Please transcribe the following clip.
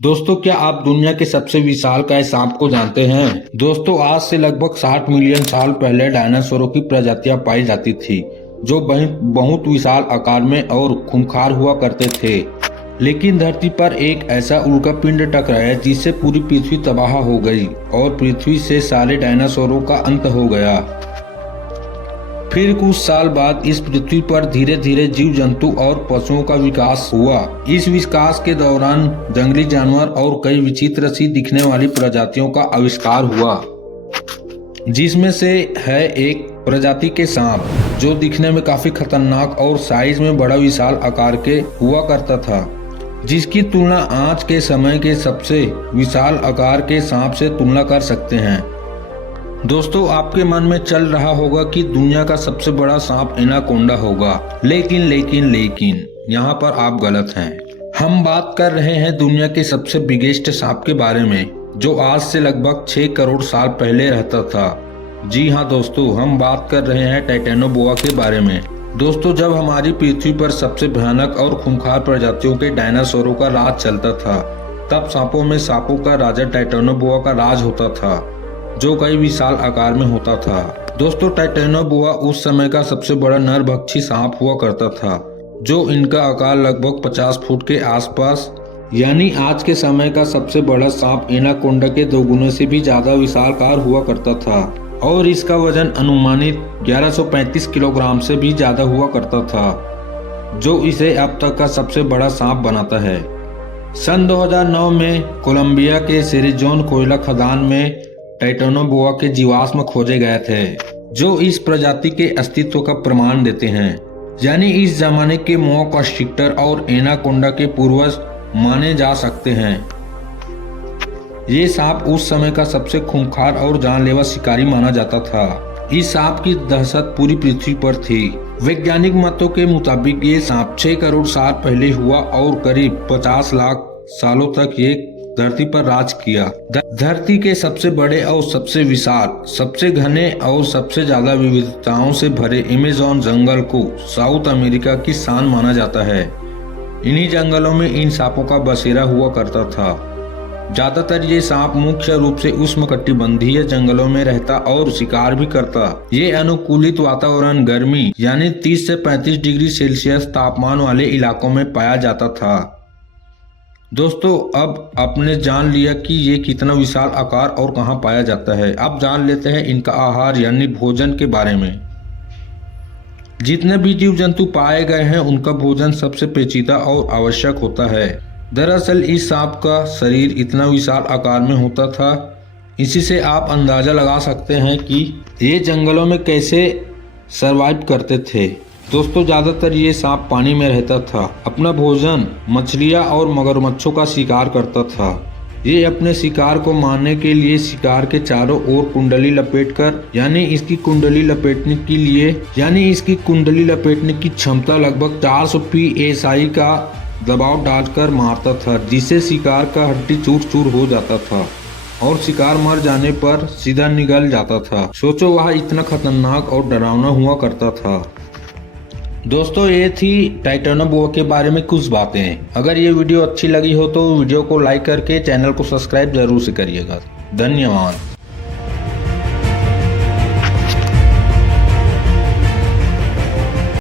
दोस्तों, क्या आप दुनिया के सबसे विशालकाय सांप को जानते हैं? दोस्तों, आज से लगभग 60 मिलियन साल पहले डायनासोरों की प्रजातियां पाई जाती थी, जो बहुत विशाल आकार में और खूंखार हुआ करते थे। लेकिन धरती पर एक ऐसा उल्कापिंड टकराया जिससे पूरी पृथ्वी तबाह हो गई और पृथ्वी से सारे डायनासोरों का अंत हो गया। फिर कुछ साल बाद इस पृथ्वी पर धीरे धीरे जीव जंतु और पशुओं का विकास हुआ। इस विकास के दौरान जंगली जानवर और कई विचित्र सी दिखने वाली प्रजातियों का आविष्कार हुआ, जिसमें से है एक प्रजाति के सांप, जो दिखने में काफी खतरनाक और साइज में बड़ा विशाल आकार के हुआ करता था, जिसकी तुलना आज के समय के सबसे विशाल आकार के सांप से तुलना कर सकते हैं। दोस्तों, आपके मन में चल रहा होगा कि दुनिया का सबसे बड़ा सांप एनाकोंडा होगा, लेकिन यहाँ पर आप गलत हैं। हम बात कर रहे हैं दुनिया के सबसे बिगेस्ट सांप के बारे में, जो आज से लगभग 6 करोड़ साल पहले रहता था। जी हाँ दोस्तों, हम बात कर रहे हैं टाइटेनोबोआ के बारे में। दोस्तों, जब हमारी पृथ्वी पर सबसे भयानक और खूंखार प्रजातियों के डायनासोरों का राज चलता था, तब सांपों में सांपों का राजा टाइटेनोबोआ का राज होता था, जो कई विशाल आकार में होता था। दोस्तों, टाइटेनोबोआ उस समय का सबसे बड़ा नरभक्षी सांप हुआ करता था, जो इनका आकार लगभग 50 फुट के आसपास, यानी आज के समय का सबसे बड़ा सांप एनाकोंडा के 2 गुने से भी ज्यादा विशालकार हुआ करता था, और इसका वजन अनुमानित 1135 किलोग्राम से भी ज्यादा हुआ करता था, जो इसे अब तक का सबसे बड़ा सांप बनाता है। सन 2009 में कोलंबिया के सेरेजोन कोयला खदान में टाइटेनोबोआ के जीवाश्म खोजे गए थे, जो इस प्रजाति के अस्तित्व का प्रमाण देते हैं। यानी इस जमाने के मोआ कॉन्स्ट्रिक्टर और एनाकोंडा के पूर्वज माने जा सकते हैं। ये सांप उस समय का सबसे खूंखार और जानलेवा शिकारी माना जाता था। इस सांप की दहशत पूरी पृथ्वी पर थी। वैज्ञानिक मतों के मुताबिक ये सांप 6 करोड़ साल पहले हुआ और करीब 50 लाख सालों तक ये धरती पर राज किया। धरती के सबसे बड़े और सबसे विशाल, सबसे घने और सबसे ज्यादा विविधताओं से भरे अमेज़न जंगल को साउथ अमेरिका की शान माना जाता है। इन्हीं जंगलों में इन सांपों का बसेरा हुआ करता था। ज्यादातर ये सांप मुख्य रूप से उष्णकटिबंधीय जंगलों में रहता और शिकार भी करता। ये अनुकूलित वातावरण, गर्मी यानी 30 से 35 डिग्री सेल्सियस तापमान वाले इलाकों में पाया जाता था। दोस्तों, अब आपने जान लिया कि ये कितना विशाल आकार और कहाँ पाया जाता है। अब जान लेते हैं इनका आहार यानी भोजन के बारे में। जितने भी जीव जंतु पाए गए हैं, उनका भोजन सबसे पेचीदा और आवश्यक होता है। दरअसल इस सांप का शरीर इतना विशाल आकार में होता था, इसी से आप अंदाजा लगा सकते हैं कि ये जंगलों में कैसे सरवाइव करते थे। दोस्तों, ज्यादातर ये सांप पानी में रहता था। अपना भोजन मछलियाँ और मगरमच्छों का शिकार करता था। ये अपने शिकार को मारने के लिए शिकार के चारों ओर कुंडली लपेटकर, यानी इसकी कुंडली लपेटने की क्षमता लगभग 400 psi का दबाव डालकर मारता था, जिससे शिकार का हड्डी चूर चूर हो जाता था और शिकार मर जाने पर सीधा निगल जाता था। सोचो, वह इतना खतरनाक और डरावना हुआ करता था। दोस्तों, ये थी टाइटेनोबोआ के बारे में कुछ बातें। अगर ये वीडियो अच्छी लगी हो तो वीडियो को लाइक करके चैनल को सब्सक्राइब जरूर से करिएगा। धन्यवाद।